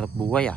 Sarap buhay ah.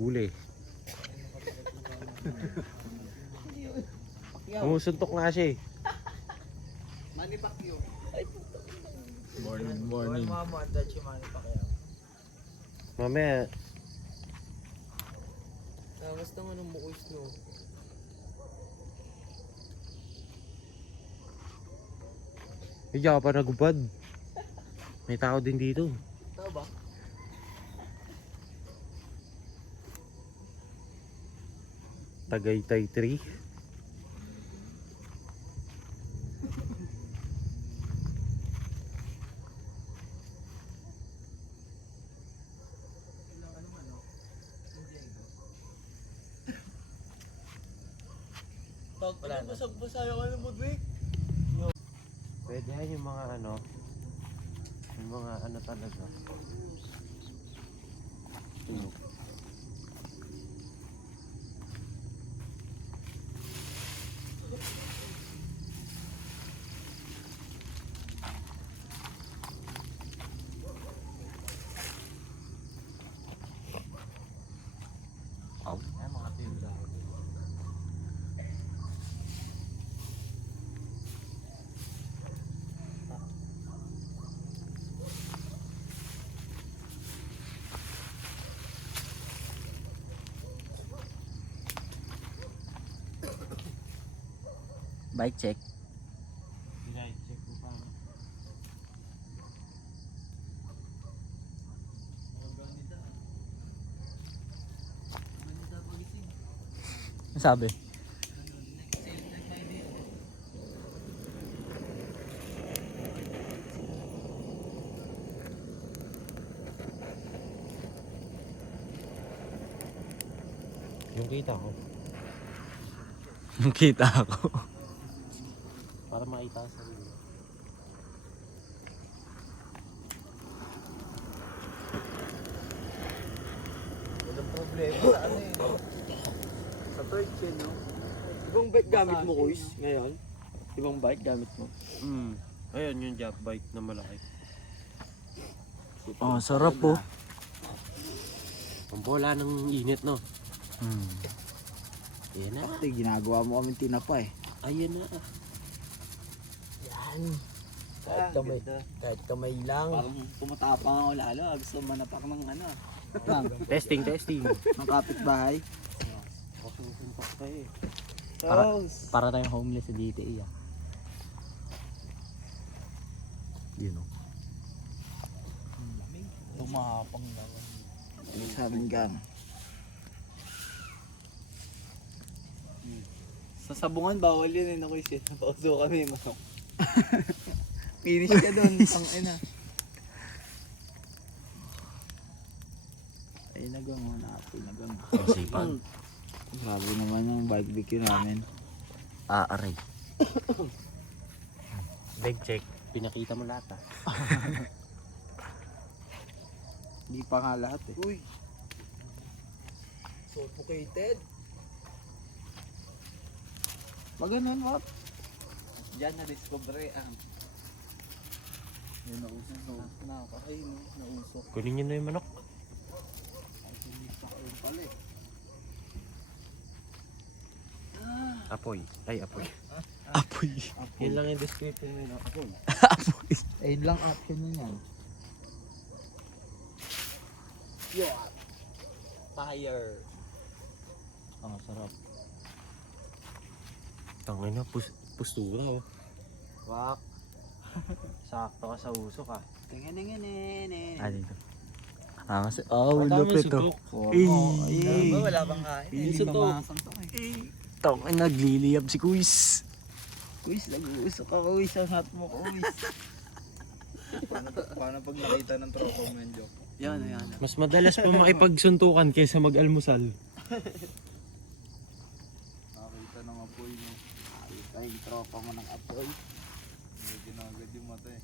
Huli. Umusuntok nga siya eh. Manny Pacquiao. Morning. Mamaya. Basta nga nung mukuis no. Hindi ka pa nagubad. May tao din dito. Tao ba? Tagaytay 3. Wala na. Basag-basa yung ano mo, Dwick. Pwede yan yung mga ano. Yung mga ano talaga. Bike check. Check ko pa. Ano sabi? Yung kita ko. Kita ako. Para makita sa sarili. Walang problema sa ano eh. Sa torch yun, no? Ibang bike gamit mo, Kuis, ngayon? Ibang bike gamit mo? Ayun yung jack bike na malaki. Oh, sarap po. Ang bola ng init no. Yan na. Ate, ginagawa mo kami tinapa eh. Ayun na. Yan. Kahit kamay lang. Parang tumatapang ako lalo. Gusto manapak ng ano. Testing. Ang kapitbahay. Suntok pa eh. Para tayong homeless sa GTA ah. Yun o. Tumapang daw. Sabi ka. Sa sabungan bawal yun eh. Naku isit. Napauso kami manok. Finish ka doon. Pang ina. Ay, nagang mo na ako. Nagang. Masipag. Grabe naman yung barbecue namin. Aray. Bag check. Pinakita mo lahat ah. Hindi pa nga lahat eh. Uy. Suffocated. Wag ganun, wap. Diyan na-discover ang. Yun nausok. Nakakahay no. Nausok. Kunin nyo na yung manok. Ay, hindi pa kayo pala eh. Apoy. Ay, apoy. Apoy. Yun lang yung description mo yun. Apoy. Apoy. Ayun lang option niya yan. Yun. Fire. Ang sarap. Tangin na, pustura oh. Wak. Sakto ka sa usok ah. Ah, dito. Lupit to. Ay, wala bang kain? Hindi Gusto to. mamasang to eh. Tangin, nagliliyab si Kuis. Kuis, nag-uusok ka, Kuis. Ang hot mo, Kuis. Paano pag nakita ng tropa mo yung joke? Yan. Mas madalas pa makipagsuntukan kaysa mag-almusal. Nakakita ng apoy mo. Ay, tropa mo ng apoy. Medyo nagad yung mata eh.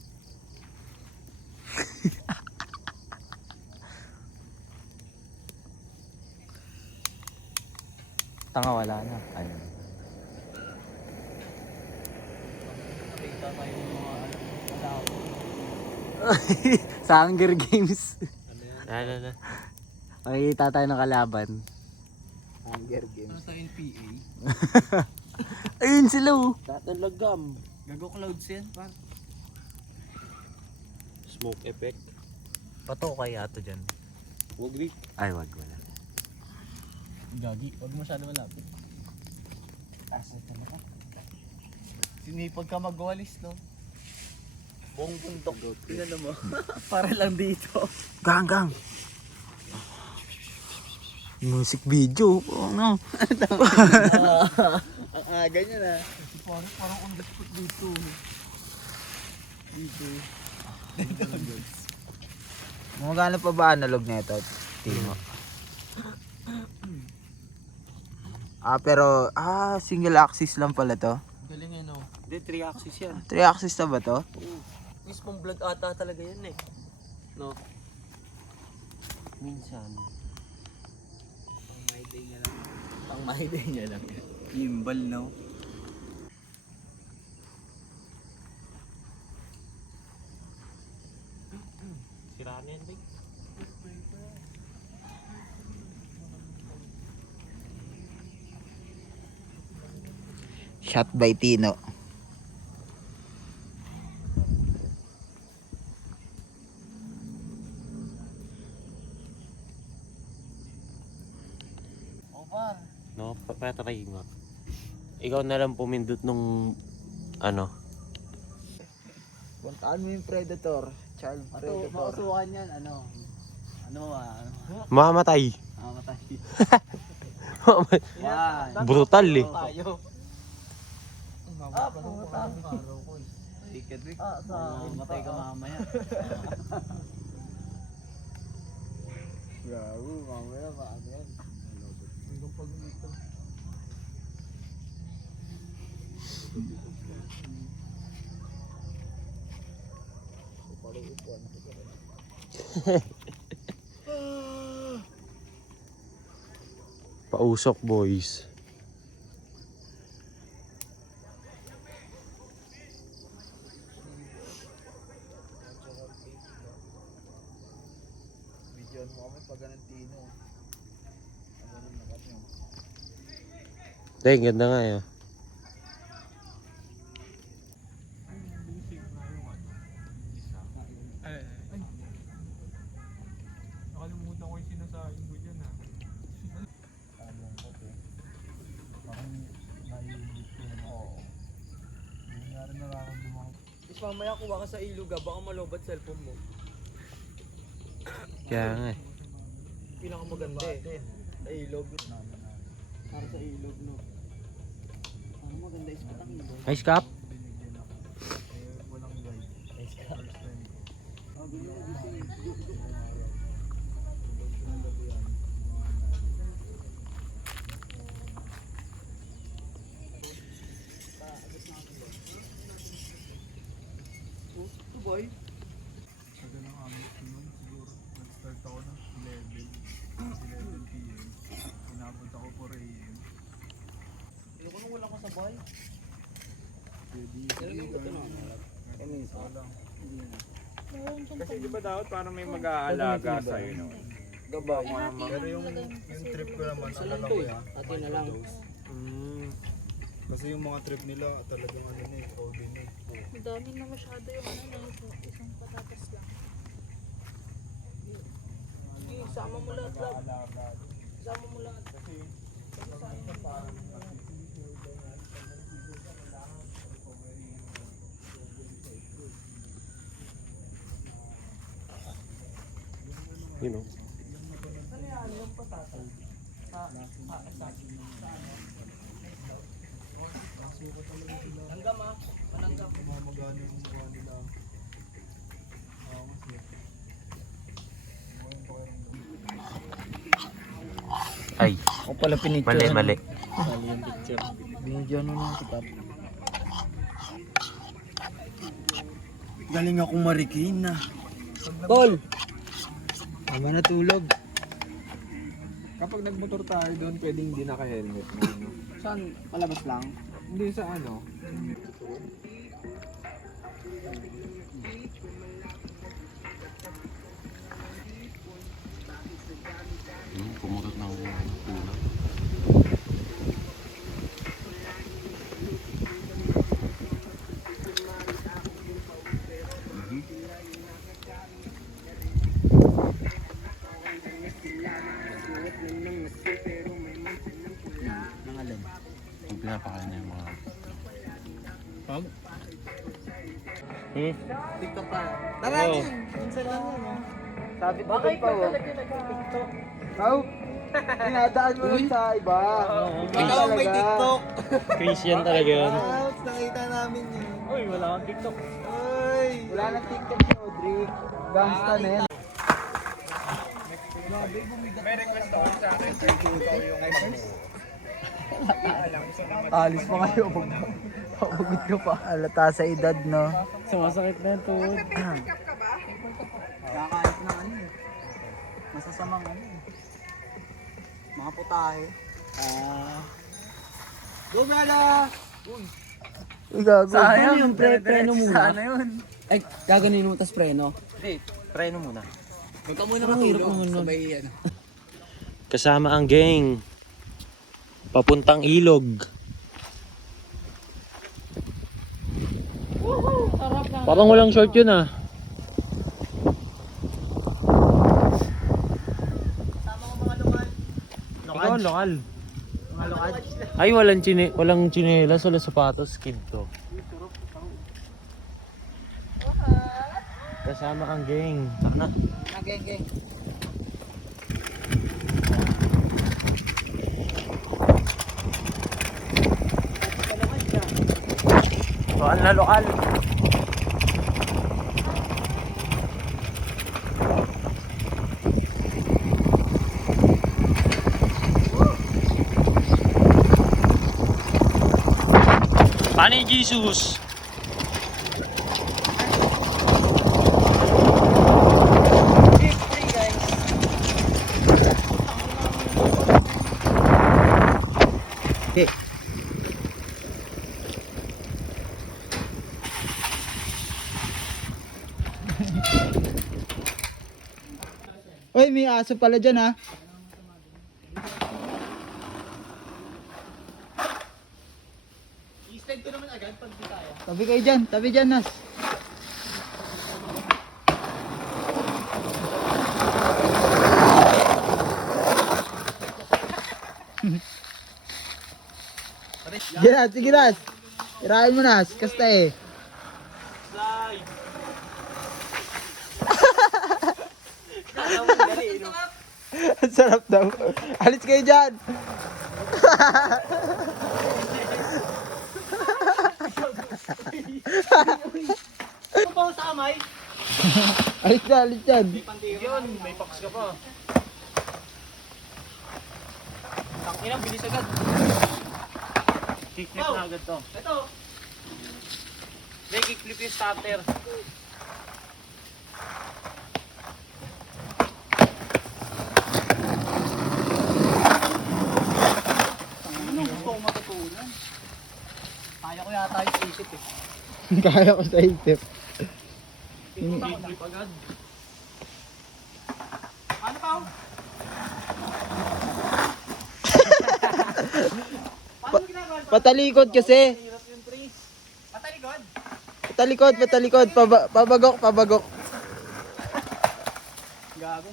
Tanga, wala na. Ayun. Nakita tayo ng mga wala ako. Sa Hunger Games. Ano. Makikita tayo ng kalaban. Hunger Games. Sa NPA? Ayun sila oh. Tatalagam. Gago clouds yan, par. Smoke effect. Pato kaya to dyan. Wag rin. Ay, wag, wala. Gagi, huwag masyado malapit. Asa talaga? Sinipag ka magwalis, no? Buong bundok. Tingnan mo. Para lang dito. Gang. Music video. Oh no. Ang aga niya na. Parang on the spot dito. Magkano pa ba analog na ito, Timo? Pero single axis lang pala to. Galing eh no. Hindi, 3 axis yan. 3 axis na ba to? Mismong vlog ata talaga yan eh. No? Minsan. Pang my day niya lang. Gimbal, no? Sira na yan, Bay. Shot by Tino. O par. No, patry nga. Ikaw na lang pumindot nung ano. Puntaan mo yung Predator. Child Predator. Makasukan yan, ano? Mamatay. Matay. Brutal eh. Tayo. Puta. Matay ka mamaya. Gago, mamaya maano yan. Pausok, boys. Videoan mo kami pag ganun Tino. Ano rin nakat nyo? Dahil, ganda nga yun. Nakalimutan ko yung sinasabi mo dyan ha. Talong ko to. Parang naiinit ko yun. Oo. Hindi nga rin nararamdaman ko. Tapos mamaya kuha ka sa ilog ah, baka malobat cellphone mo. Kaya nga eh. Pinakamaganda eh. Sa ilog. Para sa ilog no. Parang maganda ispat ang ilog. Ice cap? Binigyan ako. Walang guide. First time ko. Ito boy. Sa ganang amit ko nun, siguro nag-start ako ng 11 p.m. Inabot ako 4 a.m. Ayoko nung wala ko sa boy. Kasi di ba dapat parang may mag-aalaga sa'yo, no? Gabay. Pero yung trip ko naman, ano lang ko yan. Atin na lang. Kasi yung mga trip nila talagang ano na eh, all in eh. Madami na masyado yung ano na ito. Isang patatas lang. Isama mo lahat. Isama mo lahat. Kasi parang nagsisisi ito nga. Kailangan sa recovery. You know. Mamagana yung mukha nila. Ay, Ako pala pinicture. mali, mali. Mali yung picture. Medyo ano na si Pap. Galing akong marikin na. Tol! Tama na tulog. Kapag nagmotor tayo doon, pwedeng hindi naka-helmet mo. No? Saan? Palabas lang? Hindi sa ano. Pumutot ng ulo. Nangalan. Yung pinapakain niya yung mga... TikTok pa. Marami. Minsan lang yan. Sabi ko pa oh. Pao, dinadaan mo lang sa iba. Ikaw ang may TikTok. Christian talaga yun. Ouch, nakita namin yun. Uy, wala kang TikTok. Uy! Wala nang TikTok si Audrey. Gangsta na yan. May request ako sa akin. Ikaw yung Alis pa kayo. Pagod ka pa. Alata sa edad, no? Sumasakit na yung tuhod. Kakait na ano eh. Masasamang ano eh. Mga putahe. Go brother! Uy, gago. Sayang yung preno muna. Sana yun. Ay, gaganin mo tas preno. Hindi, preno muna. Huwag ka muna Ang hirap matulog. naman nun. Sabay yan. Kasama ang gang. Papuntang ilog. Parang walang short yun ah. Ikaw ang lokal. Ay, walang chinelas, walang sapatos, kid to. Kasama kang gang. Takna. Geng. Lokal na lokal. Pani Jesus. Uy, may aso pala dyan, ha? Tabi kayo dyan, tabi dyan, Nas. Sige, Nas, sige, Nas. Tirahin mo, Nas. Kasta eh. Ang sarap daw. Alis kayo dyan. Alis dyan, alis dyan. Yun, may box ka pa. Tangina, bilis agad. Kickflip na agad to. Ito. May kickflip yung starter. Kaya ko yata yung isip eh. Kaya ko sa isip. Kickflip agad. Ano pa? Patalikod kasi. Patalikod? Patalikod, patalikod. Pabagok, pabagok. Gago.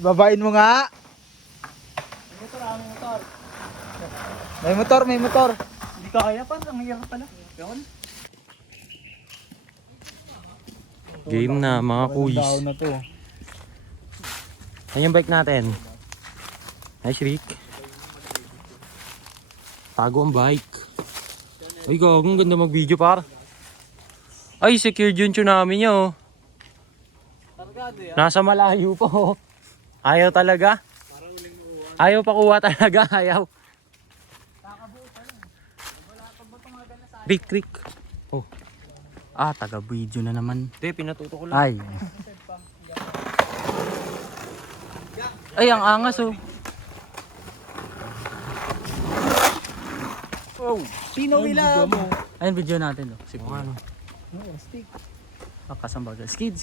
Babain mo nga. May motor, may motor. Hindi ka kaya pa, ang hirap pala. Yun. Game na mga kuys. Down na to. Yan yung bike natin. Nice Rick. Tago ang bike. Ay gagong ganda mag video par. Ay secured yung tsunami niya oh. Nasa malayo pa oh. Ayaw talaga. Ayaw pa kuha talaga. Ayaw. Rick. Oh. Ah, taga video na naman. Hindi, pinatuto ko lang. Ay. Ay, ang angas oh. Sino bilang? Ayun, video natin oh. Kung ano. Kasambagal. Skid.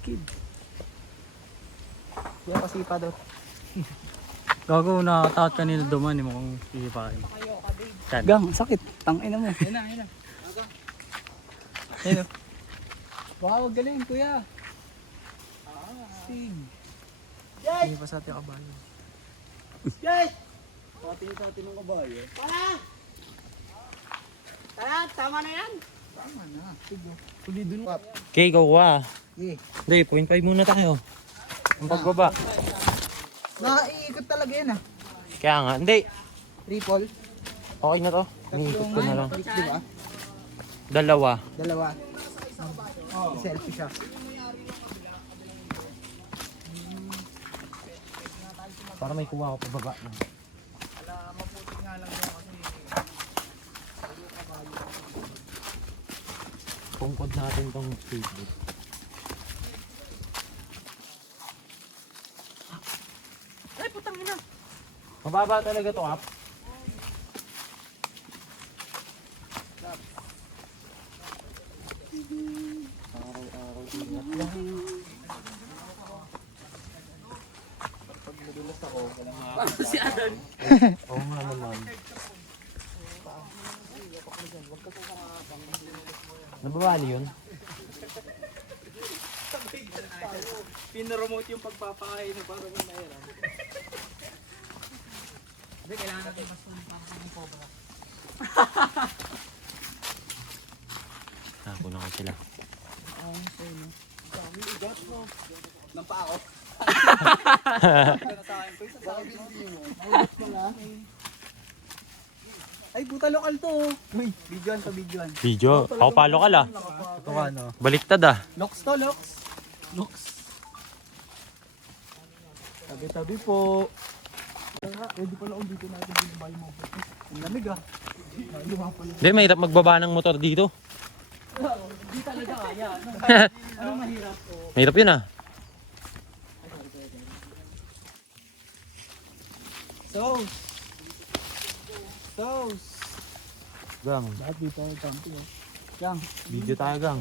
Yan pasipa daw. Gago, nakatakot kanina duman. Hindi mo kong iipain. Gang, sakit. Tangina mo. Ayun na. Ayun. Wow, galing kuya. Sig. Hindi pa sa ating kabayo. Pati ng kabayo. Okay, kuha. Okay. Hindi, 0.5 muna tayo. Ang pagbaba. Nakaiikot talaga yan ah. Kaya nga, hindi. Triple. Okay na to. Iniikot ko na lang. Di ba? Dalawa. Selfie siya. Para may kuha ko pababa. Tungkod natin tong skateboard. Ay, putang ina. Mababa talaga to, Kap. Oo nga naman. Nababali yun? Pinaromote yung pagpapakain na parang may nairam. Hindi, kailangan natin mas ng cobra. Ako na ka sila. Nang pa ako. Ay, buta lokal to. Uy, videoan to, videoan. Video? Ako palo ka la. Ito ka no. Baliktad ah. Lox to, Lox. Lox. Tabi-tabi po. Pwede pala kung dito natin binabay mo. Ang lamig ah. Hindi, mahirap magbaba ng motor dito. Hindi talaga kaya. Ano mahirap to? Mahirap yun ah. Sauce. Gang. Lahat dito ay kampi oh. Yang. Video tayo gang.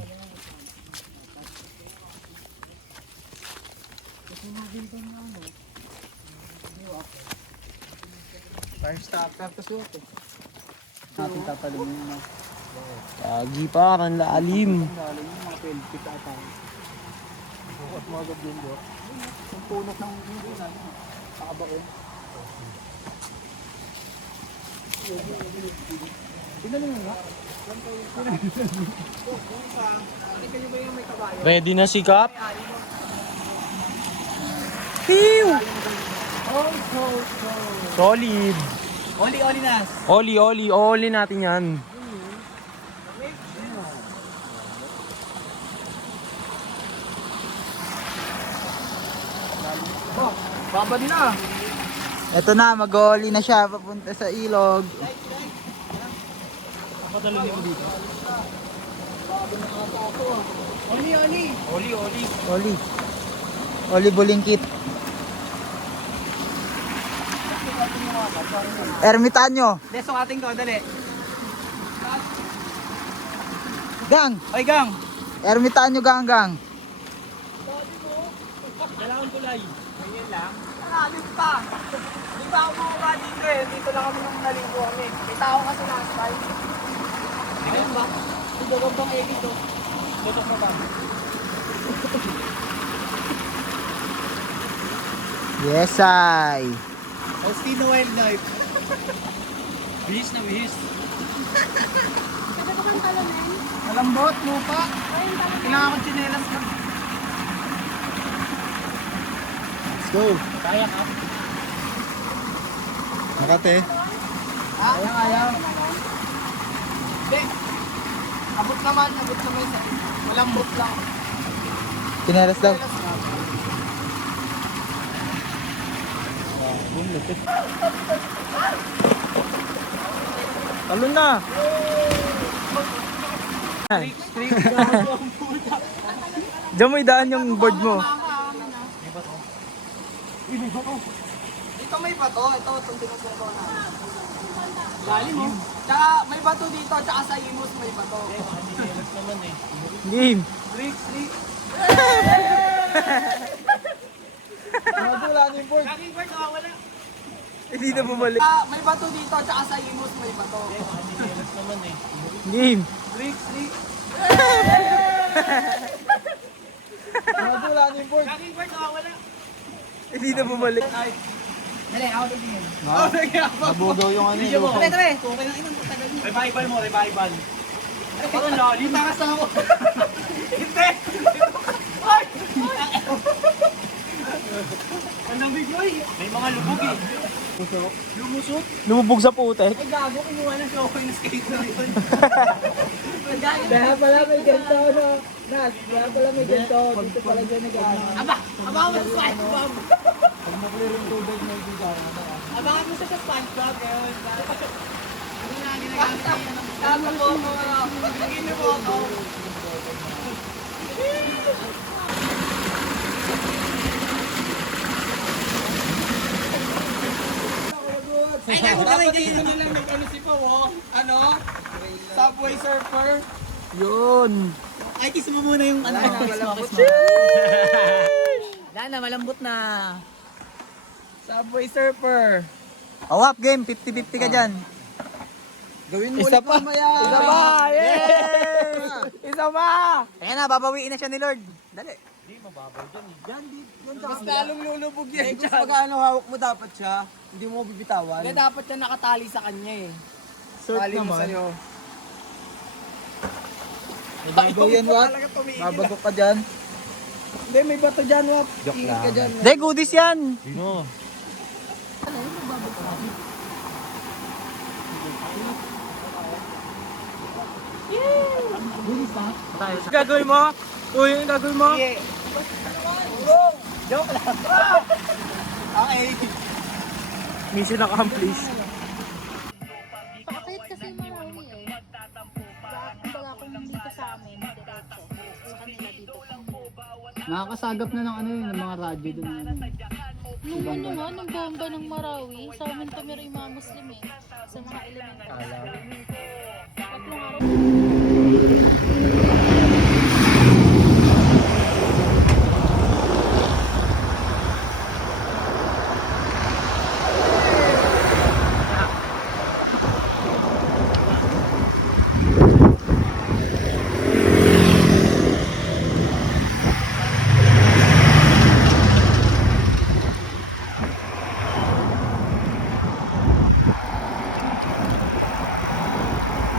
Fire starter to suot eh. Natin tatalungin na. Lagi parang lalim. Lalo yung mga 12 feet ata. At mga gabin do. Yung punot ng hindi na. Nakabako. Pinali mo nga. Kayo ba yung may kabayo? Ready na si Kap? Solid. Oli nas. Oli natin yan. Baba din ah. Ito na, mag-oli na siya papunta sa ilog. Oli bulingkit. Ermitanyo. Hindi, sukatin ko, dali. Gang. Oy, gang. Ermitanyo gang. Ganyan lang. Nakalit pa. Di ba ako bumaba dito eh. Dito lang kami nung naligo kami. May tao kasi last time. Ayun ba? Ito bang edit to? Tutok na ba? Yes, ay. Faustino Wildlife. Bihis na bihis. Sabi ko kang talonin. Malambot, lupa. Ayun, talonin. Kailangan ko tsinelas ka. Let's go. Kaya ka? Makate. Ayaw. Hindi. Abot naman sa malambot lang. Tinelas daw. Tsinelas lang. Talon na. Diyan mo idaan yung board mo. Dito may bato. Ito, itong tinuturo na. Lalim mo. Tsaka may bato dito, tsaka sa imos may bato. Game. Trick. Wala na yung board. Laging bird, wala. Hindi na bumalik. May bato dito, tsaka sa imos may bato. Game. Trick. Wala na yung board. Laging bird, wala. Hindi na bumalik. Dali, ako tingin. Oh, sige. Nabugaw yung ano. Video mo. Tabi. Okay lang inang tagal mo. Revival mo, revival. Parang lalim. Para sa ako. Hindi. Ay! Anong video eh? May mga lubog eh. Lumusot? Lumubog sa putek. Ay gago, kinuha na siya ako yung skate na yun. Kaya pala may ganito, no? Nas, kaya pala may ganito. Dito pala siya nag-ano. Abangan mo sa SpongeBob. Abangan mo sa SpongeBob. Ano na ginagamit niya? Gago mo ako. Gino mo ako. Ay, naku naman kayo nilang nag-ano si Pao, oh. Ano? Subway Surfer. Yun. Ay, kiss mo muna yung ano. Malambot Wala na, malambot na. Subway Surfer. Awap game, 50-50 ka dyan. Gawin mo Isa ulit pa. mamaya. Isa pa! Yeah! Isa pa! Ayan na, babawiin na siya ni Lord. Dali. Mas lalong lulubog yan. Gusto pag ano hawak mo dapat siya, hindi mo bibitawan. Hindi, dapat yan nakatali sa kanya eh. Surf Tali mo naman. sa'yo. Babaw yan, Wap. Talaga tumigil. Babagok ka dyan. Hindi, may bato dyan, Wap. Tingin ka dyan. Hindi, goodies yan. Gagawin mo? Uy, yung gagawin mo? Okay. Mission accomplished. Pakit kasi Marawi eh. Kumbaga kung dito sa amin, diretso. Sa kanila dito. Nakakasagap na ng ano yun, ng mga radyo dun. Nung ano nga, nung bomba ng Marawi, sa amin tumira yung mga Muslim eh. Sa mga elementary. Tatlong araw.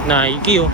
Nike oh.